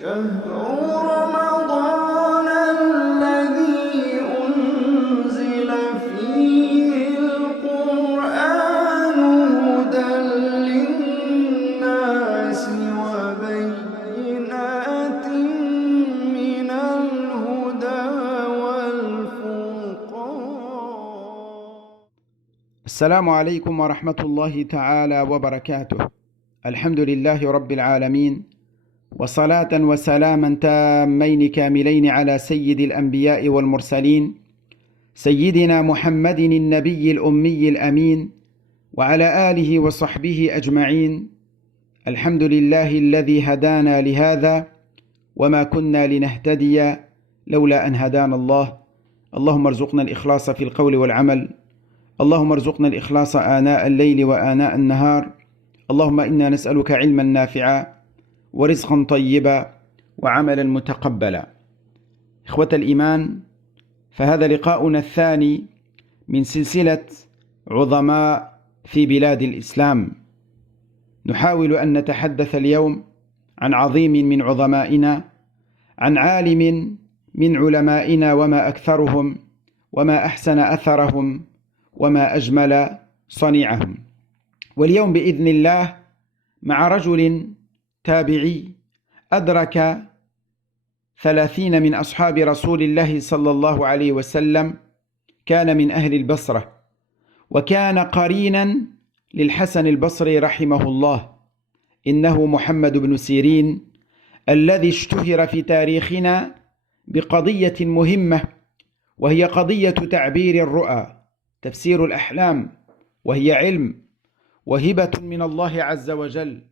شهر رمضان الذي أنزل فيه القرآن هدى للناس وبينات من الهدى والفرقان. السلام عليكم ورحمة الله تعالى وبركاته. الحمد لله رب العالمين، وصلاة وسلاما تامين كاملين على سيد الأنبياء والمرسلين سيدنا محمد النبي الأمي الأمين وعلى آله وصحبه أجمعين. الحمد لله الذي هدانا لهذا وما كنا لنهتدي لولا أن هدانا الله. اللهم ارزقنا الإخلاص في القول والعمل، اللهم ارزقنا الإخلاص آناء الليل وآناء النهار. اللهم إنا نسألك علما نافعا ورزقا طيبا وعملا متقبلا. إخوة الإيمان، فهذا لقاؤنا الثاني من سلسلة عظماء في بلاد الإسلام. نحاول أن نتحدث اليوم عن عظيم من عظمائنا، عن عالم من علمائنا، وما أكثرهم وما أحسن أثرهم وما أجمل صنيعهم. واليوم بإذن الله مع رجل تابعي أدرك 30 من أصحاب رسول الله صلى الله عليه وسلم، كان من أهل البصرة، وكان قرينا للحسن البصري رحمه الله. إنه محمد بن سيرين، الذي اشتهر في تاريخنا بقضية مهمة، وهي قضية تعبير الرؤى، تفسير الأحلام، وهي علم وهبة من الله عز وجل،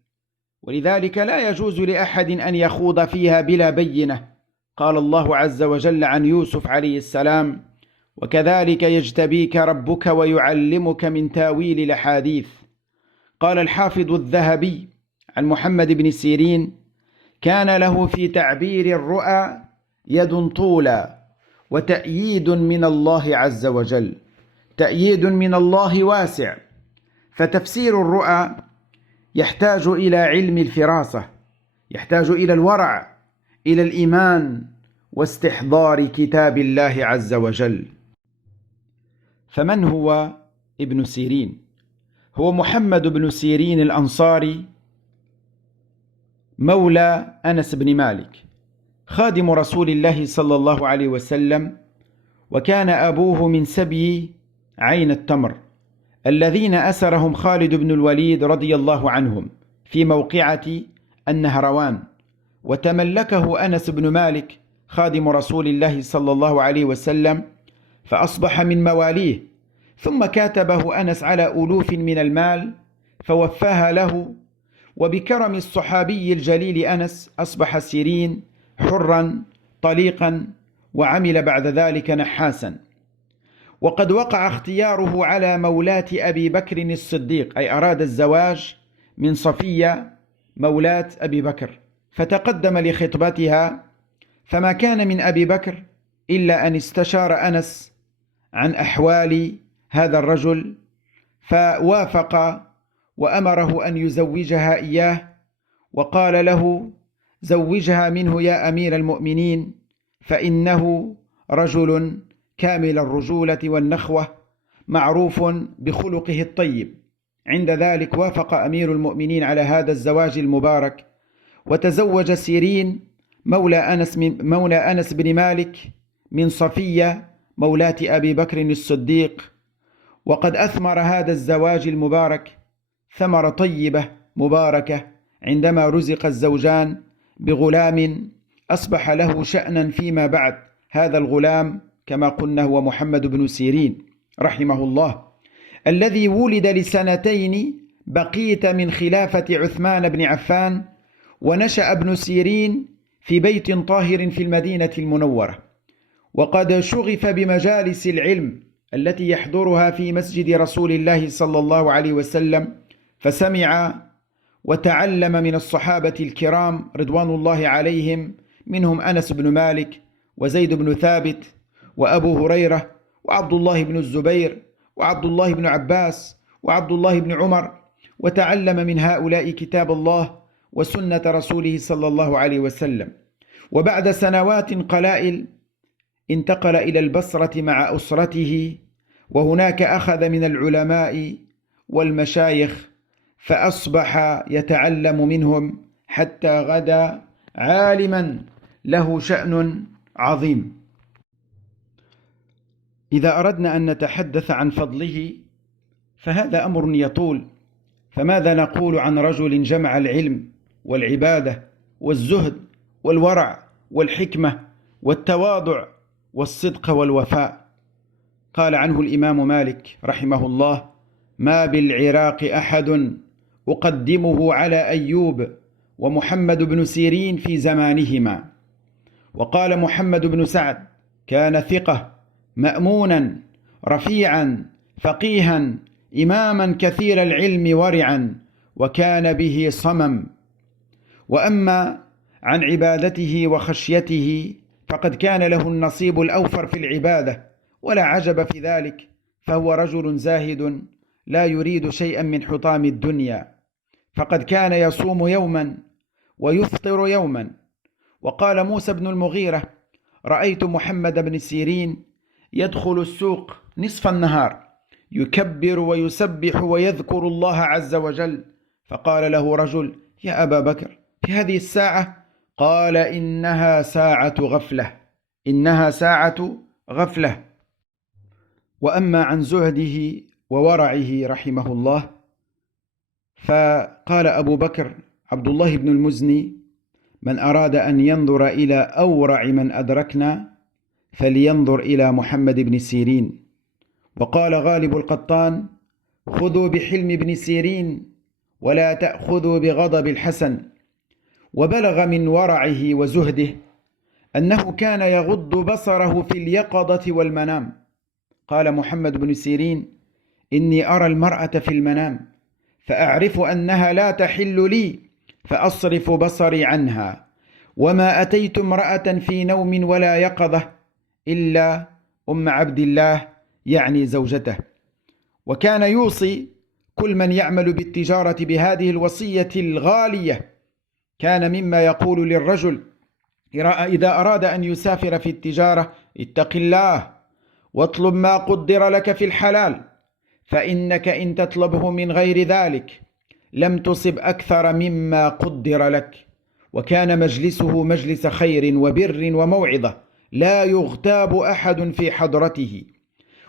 ولذلك لا يجوز لأحد أن يخوض فيها بلا بينة. قال الله عز وجل عن يوسف عليه السلام: وكذلك يجتبيك ربك ويعلمك من تاويل الأحاديث. قال الحافظ الذهبي عن محمد بن سيرين: كان له في تعبير الرؤى يد طولى وتأييد من الله عز وجل، تأييد من الله واسع. فتفسير الرؤى يحتاج إلى علم الفراسة، يحتاج إلى الورع، إلى الإيمان واستحضار كتاب الله عز وجل. فمن هو ابن سيرين؟ هو محمد بن سيرين الأنصاري، مولى أنس بن مالك، خادم رسول الله صلى الله عليه وسلم، وكان أبوه من سبي عين التمر الذين أسرهم خالد بن الوليد رضي الله عنهم في موقعة النهروان، وتملكه أنس بن مالك خادم رسول الله صلى الله عليه وسلم، فأصبح من مواليه. ثم كاتبه أنس على ألوف من المال فوفاها له، وبكرم الصحابي الجليل أنس أصبح سيرين حرا طليقا، وعمل بعد ذلك نحاسا. وقد وقع اختياره على مولاة أبي بكر الصديق، أي أراد الزواج من صفية مولاة أبي بكر، فتقدم لخطبتها، فما كان من أبي بكر إلا أن استشار أنس عن أحوال هذا الرجل، فوافق وأمره أن يزوجها إياه، وقال له: زوجها منه يا أمير المؤمنين، فإنه رجل كامل الرجولة والنخوة، معروف بخلقه الطيب. عند ذلك وافق أمير المؤمنين على هذا الزواج المبارك، وتزوج سيرين مولى أنس بن مالك من صفية مولاة أبي بكر الصديق. وقد أثمر هذا الزواج المبارك ثمرة طيبة مباركة عندما رزق الزوجان بغلام أصبح له شأنا فيما بعد. هذا الغلام كما قلنا هو محمد بن سيرين رحمه الله، الذي ولد لسنتين بقيت من خلافة عثمان بن عفان، ونشأ ابن سيرين في بيت طاهر في المدينة المنورة، وقد شغف بمجالس العلم التي يحضرها في مسجد رسول الله صلى الله عليه وسلم، فسمع وتعلم من الصحابة الكرام رضوان الله عليهم، منهم أنس بن مالك وزيد بن ثابت وأبو هريرة وعبد الله بن الزبير وعبد الله بن عباس وعبد الله بن عمر، وتعلم من هؤلاء كتاب الله وسنة رسوله صلى الله عليه وسلم. وبعد سنوات قلائل انتقل إلى البصرة مع أسرته، وهناك أخذ من العلماء والمشايخ، فأصبح يتعلم منهم حتى غدا عالما له شأن عظيم. إذا أردنا أن نتحدث عن فضله فهذا أمر يطول، فماذا نقول عن رجل جمع العلم والعبادة والزهد والورع والحكمة والتواضع والصدق والوفاء؟ قال عنه الإمام مالك رحمه الله: ما بالعراق أحد أقدمه على أيوب ومحمد بن سيرين في زمانهما. وقال محمد بن سعد: كان ثقة مأمونا رفيعا فقيها إماما كثير العلم ورعا، وكان به صمم. وأما عن عبادته وخشيته فقد كان له النصيب الأوفر في العبادة، ولا عجب في ذلك، فهو رجل زاهد لا يريد شيئا من حطام الدنيا، فقد كان يصوم يوما ويفطر يوما. وقال موسى بن المغيرة: رأيت محمد بن سيرين يدخل السوق نصف النهار يكبر ويسبح ويذكر الله عز وجل، فقال له رجل: يا أبا بكر، في هذه الساعة؟ قال: إنها ساعة غفلة، إنها ساعة غفلة. وأما عن زهده وورعه رحمه الله، فقال أبو بكر عبد الله بن المزني: من أراد أن ينظر إلى أورع من أدركنا فلينظر إلى محمد بن سيرين. وقال غالب القطان: خذوا بحلم ابن سيرين ولا تأخذوا بغضب الحسن. وبلغ من ورعه وزهده أنه كان يغض بصره في اليقظة والمنام. قال محمد بن سيرين: إني أرى المرأة في المنام فأعرف أنها لا تحل لي فأصرف بصري عنها، وما أتيت امرأة في نوم ولا يقظة إلا أم عبد الله، يعني زوجته. وكان يوصي كل من يعمل بالتجارة بهذه الوصية الغالية. كان مما يقول للرجل إذا أراد أن يسافر في التجارة: اتق الله واطلب ما قدر لك في الحلال، فإنك إن تطلبه من غير ذلك لم تصب أكثر مما قدر لك. وكان مجلسه مجلس خير وبر وموعظة، لا يغتاب أحد في حضرته.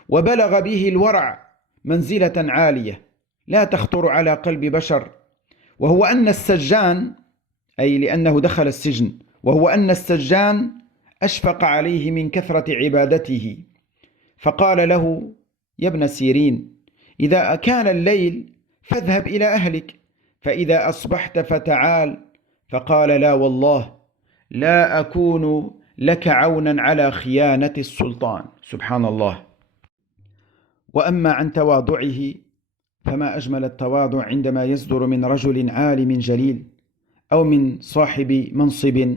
وبلغ به الورع منزلة عالية لا تخطر على قلب بشر، وهو أن السجان، أي لأنه دخل السجن، وهو أن السجان أشفق عليه من كثرة عبادته، فقال له: يا ابن سيرين، إذا كان الليل فاذهب إلى أهلك، فإذا أصبحت فتعال. فقال: لا والله، لا أكون لك عونا على خيانة السلطان. سبحان الله. وأما عن تواضعه فما أجمل التواضع عندما يصدر من رجل عالم جليل أو من صاحب منصب.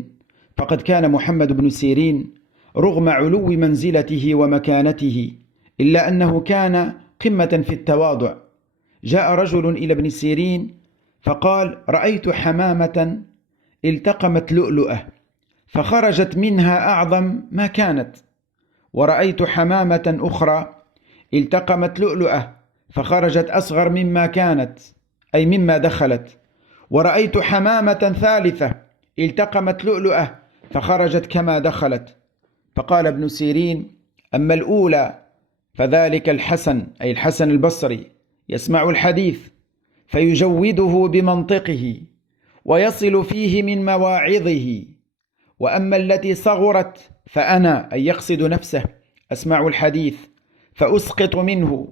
فقد كان محمد بن سيرين رغم علو منزلته ومكانته إلا أنه كان قمة في التواضع. جاء رجل إلى ابن سيرين فقال: رأيت حمامة التقمت لؤلؤة فخرجت منها أعظم ما كانت، ورأيت حمامة أخرى التقمت لؤلؤة فخرجت أصغر مما كانت، أي مما دخلت، ورأيت حمامة ثالثة التقمت لؤلؤة فخرجت كما دخلت. فقال ابن سيرين: أما الأولى فذلك الحسن، أي الحسن البصري، يسمع الحديث فيجوده بمنطقه ويصل فيه من مواعظه، وأما التي صغرت فأنا، أي يقصد نفسه، أسمع الحديث فأسقط منه،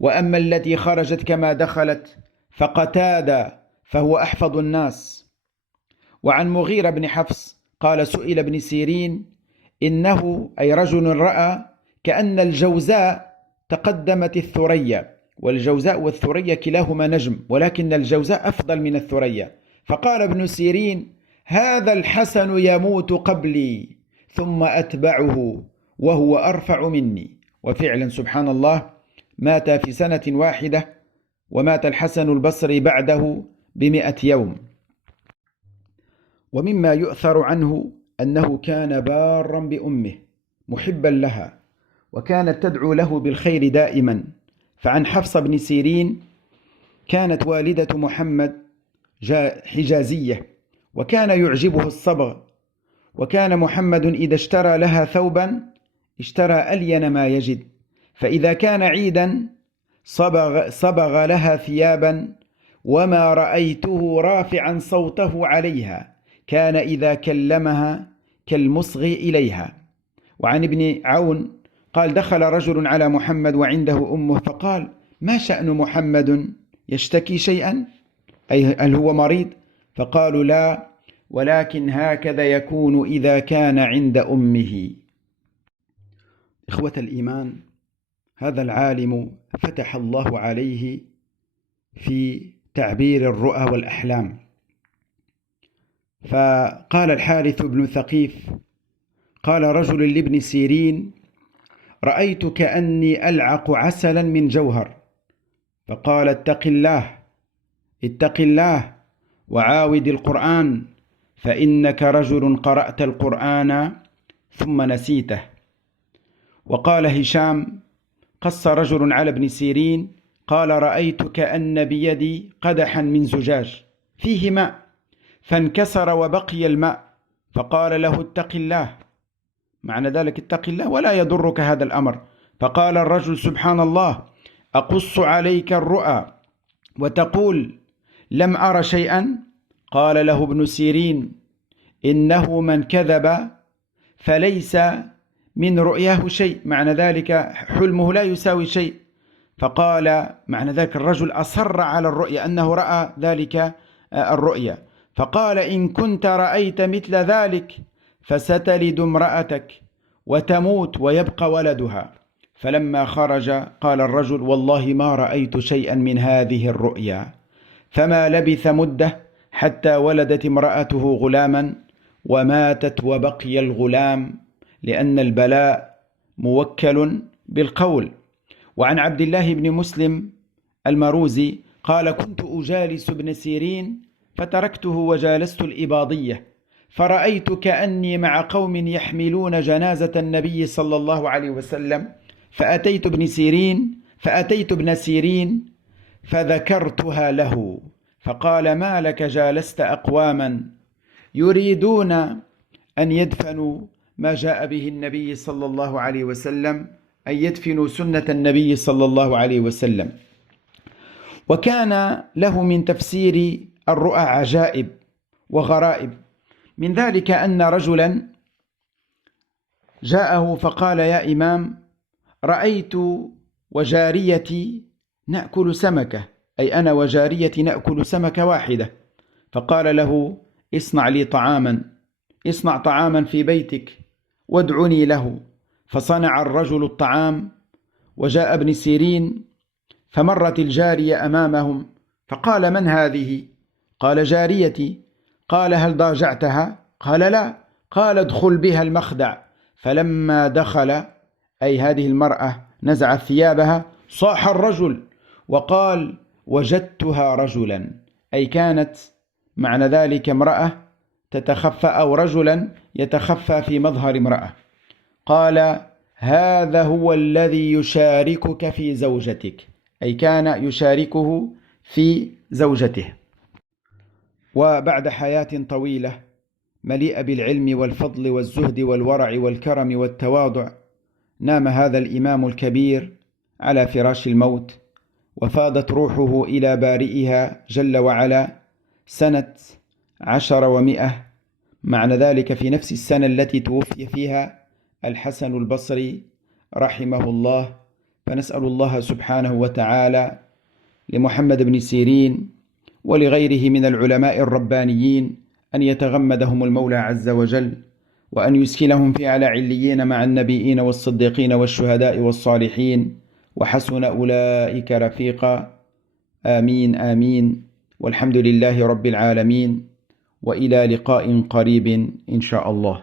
وأما التي خرجت كما دخلت فقتادة فهو أحفظ الناس. وعن مغيرة بن حفص قال: سئل ابن سيرين إنه، أي رجل رأى كأن الجوزاء تقدمت الثريا، والجوزاء والثريا كلاهما نجم، ولكن الجوزاء أفضل من الثريا. فقال ابن سيرين: هذا الحسن يموت قبلي ثم أتبعه وهو أرفع مني. وفعلا سبحان الله، مات في سنة واحدة، ومات الحسن البصري بعده ب100 يوم. ومما يؤثر عنه أنه كان بارا بأمه محبا لها، وكانت تدعو له بالخير دائما. فعن حفصة بن سيرين: كانت والدة محمد حجازية، وكان يعجبه الصبغ، وكان محمد إذا اشترى لها ثوبا اشترى ألين ما يجد، فإذا كان عيدا صبغ لها ثيابا، وما رأيته رافعا صوته عليها، كان إذا كلمها كالمصغي إليها. وعن ابن عون قال: دخل رجل على محمد وعنده أمه، فقال: ما شأن محمد؟ يشتكي شيئا؟ أي هل هو مريض؟ فقالوا: لا، ولكن هكذا يكون إذا كان عند أمه. إخوة الإيمان، هذا العالم فتح الله عليه في تعبير الرؤى والأحلام. فقال الحارث بن ثقيف: قال رجل لابن سيرين: رأيت كأني ألعق عسلا من جوهر. فقال: اتق الله وعاود القرآن، فإنك رجل قرأت القرآن ثم نسيته. وقال هشام: قص رجل على ابن سيرين قال: رأيت كأن بيدي قدحا من زجاج فيه ماء، فانكسر وبقي الماء، فقال له: اتق الله. معنى ذلك اتق الله ولا يضرك هذا الأمر. فقال الرجل: سبحان الله، أقص عليك الرؤى وتقول لم أر شيئا؟ قال له ابن سيرين: إنه من كذب فليس من رؤياه شيء، معنى ذلك حلمه لا يساوي شيء. فقال معنى ذلك الرجل أصر على الرؤيا، أنه رأى ذلك الرؤيا. فقال: إن كنت رأيت مثل ذلك فستلد امرأتك وتموت ويبقى ولدها. فلما خرج قال الرجل: والله ما رأيت شيئا من هذه الرؤيا. فما لبث مدة حتى ولدت امرأته غلاما وماتت وبقي الغلام، لأن البلاء موكل بالقول. وعن عبد الله بن مسلم المروزي قال: كنت أجالس ابن سيرين فتركته وجالست الإباضية، فرأيت كأني مع قوم يحملون جنازة النبي صلى الله عليه وسلم، فأتيت ابن سيرين فذكرتها له، فقال: ما لك جالست أقواما يريدون أن يدفنوا ما جاء به النبي صلى الله عليه وسلم، أن يدفنوا سنة النبي صلى الله عليه وسلم. وكان له من تفسير الرؤى عجائب وغرائب. من ذلك أن رجلا جاءه فقال: يا إمام، رأيت وجاريتي نأكل سمكة، أي أنا وجاريتي نأكل سمكة واحدة. فقال له: اصنع طعاما في بيتك وادعني له. فصنع الرجل الطعام، وجاء ابن سيرين، فمرت الجارية أمامهم، فقال: من هذه؟ قال: جاريتي. قال: هل ضاجعتها؟ قال: لا. قال: ادخل بها المخدع. فلما دخل، أي هذه المرأة نزعت ثيابها، صاح الرجل وقال: وجدتها رجلا، أي كانت معنى ذلك امرأة تتخفى أو رجلا يتخفى في مظهر امرأة. قال: هذا هو الذي يشاركك في زوجتك، أي كان يشاركه في زوجته. وبعد حياة طويلة مليئة بالعلم والفضل والزهد والورع والكرم والتواضع، نام هذا الإمام الكبير على فراش الموت، وفاضت روحه إلى بارئها جل وعلا سنة 10 و100، معنى ذلك في نفس السنة التي توفي فيها الحسن البصري رحمه الله. فنسأل الله سبحانه وتعالى لمحمد بن سيرين ولغيره من العلماء الربانيين أن يتغمدهم المولى عز وجل، وأن يسكنهم في أعلى عليين مع النبيين والصديقين والشهداء والصالحين، وحسن أولئك رفيقا. آمين آمين، والحمد لله رب العالمين، وإلى لقاء قريب إن شاء الله.